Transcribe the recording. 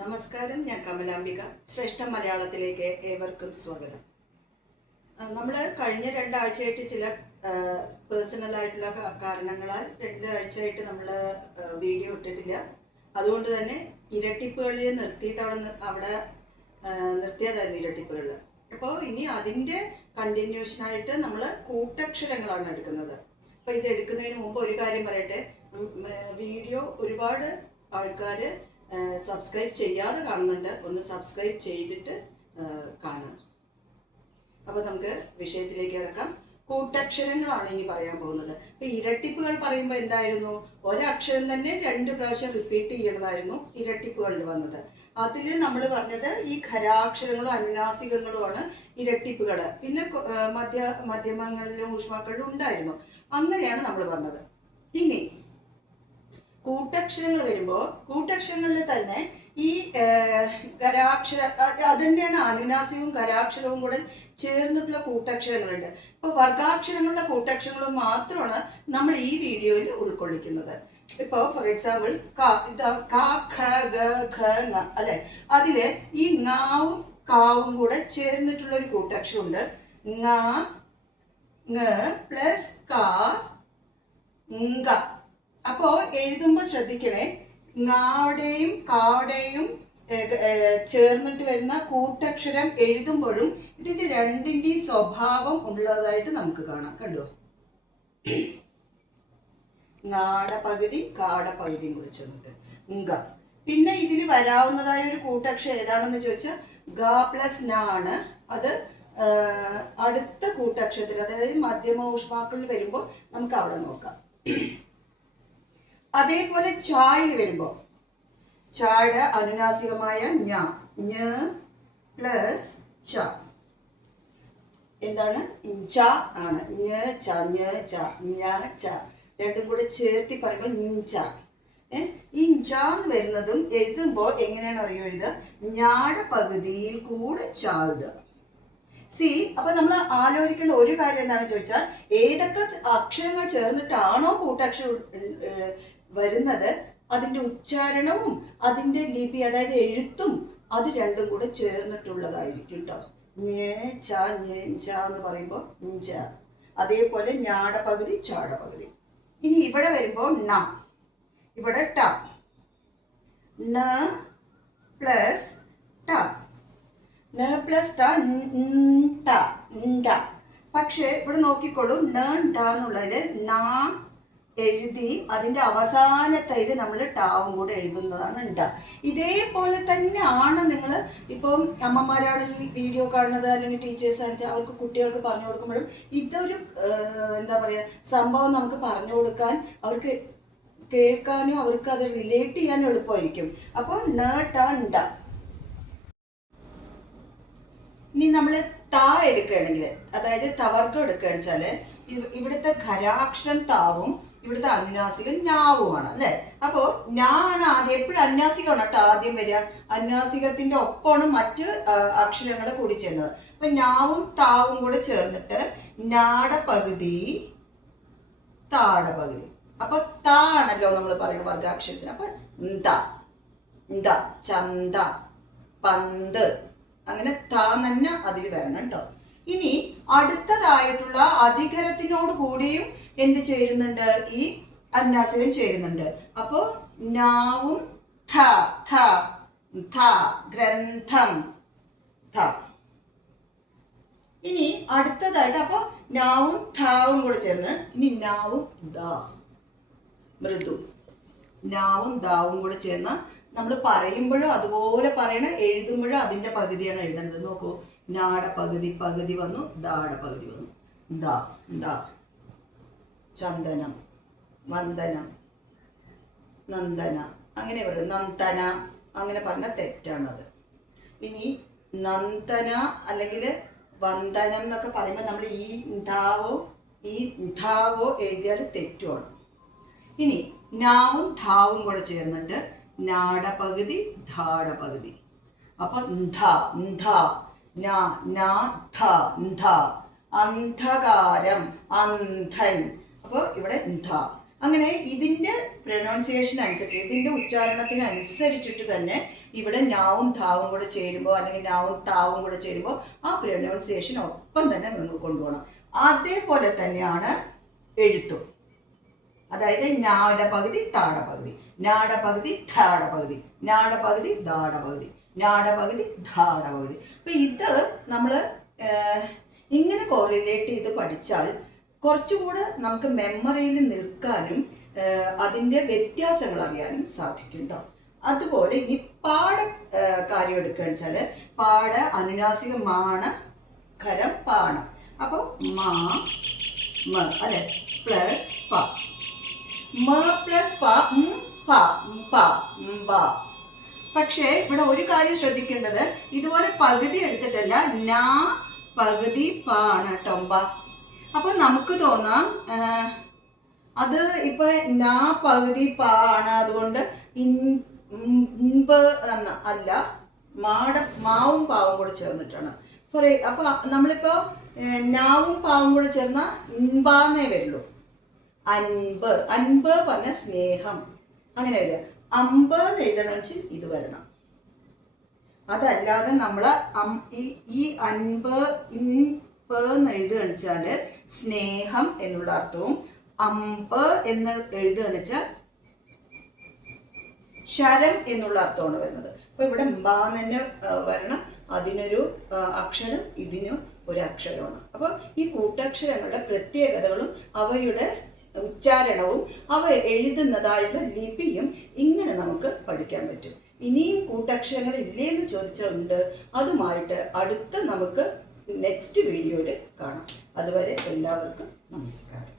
നമസ്കാരം, ഞാൻ കമലാംബിക. ശ്രേഷ്ഠ മലയാളത്തിലേക്ക് ഏവർക്കും സ്വാഗതം. നമ്മൾ കഴിഞ്ഞ രണ്ടാഴ്ചയായിട്ട് ചില പേഴ്സണലായിട്ടുള്ള കാരണങ്ങളാൽ രണ്ടാഴ്ചയായിട്ട് നമ്മൾ വീഡിയോ ഇട്ടിട്ടില്ല. അതുകൊണ്ട് തന്നെ ഇരട്ടിപ്പുകളിൽ നിർത്തിയിട്ട് അവിടെ നിർത്തിയതായിരുന്നു ഇരട്ടിപ്പുകളിൽ. അപ്പോൾ ഇനി അതിൻ്റെ കണ്ടിന്യൂഷനായിട്ട് നമ്മൾ കൂട്ടക്ഷരങ്ങളാണ് എടുക്കുന്നത്. അപ്പോൾ ഇത് എടുക്കുന്നതിന് മുമ്പ് ഒരു കാര്യം പറയട്ടെ. വീഡിയോ ഒരുപാട് ആൾക്കാർ സബ്സ്ക്രൈബ് ചെയ്യാതെ കാണുന്നുണ്ട്. ഒന്ന് സബ്സ്ക്രൈബ് ചെയ്തിട്ട് കാണുക. അപ്പോൾ നമുക്ക് വിഷയത്തിലേക്ക് കിടക്കാം. കൂട്ടക്ഷരങ്ങളാണ് ഇനി പറയാൻ പോകുന്നത്. അപ്പോൾ ഇരട്ടിപ്പുകൾ പറയുമ്പോൾ എന്തായിരുന്നു? ഒരക്ഷരം തന്നെ 2 പ്രാവശ്യം റിപ്പീറ്റ് ചെയ്യണതായിരുന്നു ഇരട്ടിപ്പുകളിൽ വന്നത്. അതിൽ നമ്മൾ പറഞ്ഞത് ഈ ഖരാക്ഷരങ്ങളും അനുനാസികങ്ങളുമാണ് ഇരട്ടിപ്പുകൾ. പിന്നെ മധ്യമങ്ങളിലും ഊഷ്മാക്കളിലും ഉണ്ടായിരുന്നു. അങ്ങനെയാണ് നമ്മൾ പറഞ്ഞത്. ഇനി കൂട്ടക്ഷരങ്ങൾ വരുമ്പോൾ കൂട്ടക്ഷരങ്ങളിൽ തന്നെ ഈ ഖരാക്ഷര അത് തന്നെയാണ് അനുനാസികവും ഖരാക്ഷരവും കൂടെ ചേർന്നിട്ടുള്ള കൂട്ടക്ഷരങ്ങളുണ്ട്. ഇപ്പോൾ വർഗാക്ഷരങ്ങളുടെ കൂട്ടക്ഷരങ്ങൾ മാത്രമാണ് നമ്മൾ ഈ വീഡിയോയിൽ ഉൾക്കൊള്ളിക്കുന്നത്. ഇപ്പോൾ ഫോർ എക്സാമ്പിൾ അല്ലെ, അതില് ഈ ങാവും കാവും കൂടെ ചേർന്നിട്ടുള്ള ഒരു കൂട്ടക്ഷരമുണ്ട്. ങ പ്ലസ് ക. അപ്പോൾ എഴുതുമ്പോൾ ശ്രദ്ധിക്കണേ, ങായുടെയും കായുടെയും ചേർന്നിട്ട് വരുന്ന കൂട്ടക്ഷരം എഴുതുമ്പോഴും ഇതിന്റെ രണ്ടിന്റെയും സ്വഭാവം ഉള്ളതായിട്ട് നമുക്ക് കാണാം. കണ്ടോ? ങാട പകുതി കാട പകുതിയും കൂടി ചേർന്നിട്ട് ങ. പിന്നെ ഇതിൽ വരാവുന്നതായ ഒരു കൂട്ടക്ഷരം ഏതാണെന്ന് ചോദിച്ചാൽ ഗ പ്ലസ് ന ആണ്. അത് അടുത്ത കൂട്ടക്ഷരത്തിൽ, അതായത് മധ്യമ ഊഷ്മാക്കളിൽ വരുമ്പോൾ നമുക്ക് അവിടെ നോക്കാം. അതേപോലെ ചായിൽ വരുമ്പോൾ ചായുടെ അനുനാസികമായ ഞ പ്ലസ് ച എന്താണ്? ച ആണ്. രണ്ടും കൂടെ ചേർത്തി പറയുമ്പോൾ ച. ഈ ച എന്ന് വരുന്നതും എഴുതുമ്പോൾ എങ്ങനെയാണ് അറിയോ എഴുതുക? ഞാടെ പകുതിയിൽ കൂടെ ച ഇടുക. അപ്പൊ നമ്മൾ ആലോചിക്കേണ്ട ഒരു കാര്യം എന്താണെന്ന് ചോദിച്ചാൽ, ഏതൊക്കെ അക്ഷരങ്ങൾ ചേർന്നിട്ടാണോ കൂട്ടക്ഷരം വരുന്നത്, അതിന്റെ ഉച്ചാരണവും അതിന്റെ ലിപി, അതായത് എഴുത്തും, അത് രണ്ടും കൂടെ ചേർന്നിട്ടുള്ളതായിരിക്കും കേട്ടോ. എന്ന് പറയുമ്പോൾ ച. അതേപോലെ ഞാട പകുതി ചാട പകുതി. ഇനി ഇവിടെ വരുമ്പോൾ ണ, ഇവിടെ ട. ന പ്ലസ് ട, ന പ്ലസ് ട. പക്ഷേ ഇവിടെ നോക്കിക്കോളൂ, ന എന്നുള്ളതില് ന എഴുതി അതിന്റെ അവസാനത്തേത് നമ്മൾ ടാവും കൂടെ എഴുതുന്നതാണ് ണ്ട. ഇതേപോലെ തന്നെയാണ് നിങ്ങൾ ഇപ്പം അമ്മമാരാണ് ഈ വീഡിയോ കാണുന്നത്, അല്ലെങ്കിൽ ടീച്ചേഴ്സ് ആണെന്ന് അവർക്ക് കുട്ടികൾക്ക് പറഞ്ഞു കൊടുക്കുമ്പോഴും ഇതൊരു എന്താ പറയുക സംഭവം നമുക്ക് പറഞ്ഞു കൊടുക്കാൻ, അവർക്ക് കേൾക്കാനും അവർക്ക് അത് റിലേറ്റ് ചെയ്യാനും എളുപ്പമായിരിക്കും. അപ്പോൾ ണ്ട. ഇനി നമ്മൾ താ എടുക്കുകയാണെങ്കിൽ, അതായത് തവർക്കം എടുക്കുകയാണെന്ന് വെച്ചാല് ഇവിടുത്തെ ഖരാക്ഷരം താവും ഇവിടുത്തെ അനുനാസികൻ ഞാവുമാണ് അല്ലെ. അപ്പോ ഞാണ് ആദ്യം, എപ്പോഴും അനുനാസികമാണ് കേട്ടോ ആദ്യം വരിക. അനുനാസികത്തിന്റെ ഒപ്പമാണ് മറ്റ് അക്ഷരങ്ങൾ കൂടി ചേർന്നത്. അപ്പൊ ഞാവും താവും കൂടെ ചേർന്നിട്ട് ഞാട പകുതി താട പകുതി. അപ്പൊ താ ആണല്ലോ നമ്മൾ പറയുന്ന വർഗാക്ഷരത്തിന്. അപ്പൊ ചന്ത, പന്ത്, അങ്ങനെ താ തന്നെ അതിൽ വരണം കേട്ടോ. ഇനി അടുത്തതായിട്ടുള്ള അധികരത്തിനോട് കൂടിയും എന്ത് ചേരുന്നുണ്ട്? ഈ അനുനാസികം ചേരുന്നുണ്ട്. അപ്പോ നാവും ഗ്രന്ഥം ഥ. ഇനി അടുത്തതായിട്ട് അപ്പൊ നാവും ഥാവും കൂടെ ചേർന്ന് ഇനി നാവും ദ, മൃദു. നാവും ദാവും കൂടെ ചേർന്ന നമ്മൾ പറയുമ്പോഴും അതുപോലെ പറയണം, എഴുതുമ്പോഴും അതിന്റെ പകുതിയാണ് എഴുതേണ്ടത്. നോക്കൂ, നാട പകുതി പകുതി വന്നു, ദാട പകുതി വന്നു. ദ ചന്ദനം, വന്ദനം, നന്ദന, അങ്ങനെ പറയും. നന്ദന അങ്ങനെ പറഞ്ഞാൽ തെറ്റാണത്. ഇനി നന്ദന അല്ലെങ്കിൽ വന്ദനം എന്നൊക്കെ പറയുമ്പോൾ നമ്മൾ ഈ ധാവോ എഴുതിയാൽ തെറ്റുമാണ്. ഇനി നാവും ധാവും കൂടെ ചേർന്നിട്ട് നാട പകുതി ധാട പകുതി. അപ്പൊ അന്ധകാരം, അന്ധൻ. അപ്പോൾ ഇവിടെ അങ്ങനെ ഇതിൻ്റെ പ്രൊനൗൺസിയേഷൻ അനുസരിച്ച്, ഇതിൻ്റെ ഉച്ചാരണത്തിനനുസരിച്ചിട്ട് തന്നെ ഇവിടെ നാവും താവും കൂടെ ചേരുമ്പോൾ, അല്ലെങ്കിൽ നാവും താവും കൂടെ ചേരുമ്പോൾ ആ പ്രൊനൗൺസിയേഷൻ ഒപ്പം തന്നെ നിങ്ങൾ കൊണ്ടുപോകണം. അതേപോലെ തന്നെയാണ് എഴുത്തും. അതായത് നാട പകുതി താട പകുതി, നാട പകുതി ധാട പകുതി, നാട പകുതി ദാട പകുതി, നാട പകുതി ധാട പകുതി. അപ്പം ഇത് നമ്മൾ ഇങ്ങനെ കോറിലേറ്റ് ചെയ്ത് പഠിച്ചാൽ കുറച്ചുകൂടെ നമുക്ക് മെമ്മറിയിൽ നിൽക്കാനും അതിൻ്റെ വ്യത്യാസങ്ങൾ അറിയാനും സാധിക്കും കേട്ടോ. അതുപോലെ ഇനി പാട കാര്യം എടുക്കുകയെന്ന് വെച്ചാൽ പാട അനുനാസികമാണ്, ഖരം പാണ്. അപ്പോൾ മാ മ അല്ലെ പ്ലസ് പ, മ പ്ലസ് പ പ പ ബ. പക്ഷേ ഇവിടെ ഒരു കാര്യം ശ്രദ്ധിക്കേണ്ടത്, ഇതുപോലെ പകുതി എടുത്തിട്ടല്ല, നാ പകുതി പ ആണ് കേട്ടോ ബ. അപ്പോൾ നമുക്ക് തോന്നാം അത് ഇപ്പൊ നാ പകുതി പ ആണ്, അതുകൊണ്ട് അല്ല, മാവും പാവും കൂടെ ചേർന്നിട്ടാണ്. അപ്പൊ നമ്മളിപ്പോ നാവും പാവും കൂടെ ചേർന്ന ഇൻബാന്നേ വരുള്ളൂ. അൻപ്, അൻപ് പറഞ്ഞ സ്നേഹം, അങ്ങനെ വരിക. അമ്പ് എന്ന് എഴുതണമെങ്കിൽ ഇത് വരണം. അതല്ലാതെ നമ്മൾ ഈ അൻപ് ഇൻപ് എന്ന് എഴുതുകയെന്ന് വെച്ചാൽ സ്നേഹം എന്നുള്ള അർത്ഥവും, അമ്പ് എന്ന് എഴുതുകയെന്ന് വെച്ചാൽ ശരം എന്നുള്ള അർത്ഥമാണ് വരുന്നത്. അപ്പൊ ഇവിടെ ബാന്ന് തന്നെ വരണം. അതിനൊരു അക്ഷരം, ഇതിനും ഒരു അക്ഷരമാണ്. അപ്പോൾ ഈ കൂട്ടക്ഷരങ്ങളുടെ പ്രത്യേകതകളും അവയുടെ ഉച്ചാരണവും അവ എഴുതുന്നതായുള്ള ലിപിയും ഇങ്ങനെ നമുക്ക് പഠിക്കാൻ പറ്റും. ഇനിയും കൂട്ടക്ഷരങ്ങൾ ഇല്ലേന്ന് ചോദിച്ചുണ്ട്, അതുമായിട്ട് അടുത്ത നമുക്ക് നെക്സ്റ്റ് വീഡിയോയിൽ കാണാം. അതുവരെ എല്ലാവർക്കും നമസ്കാരം.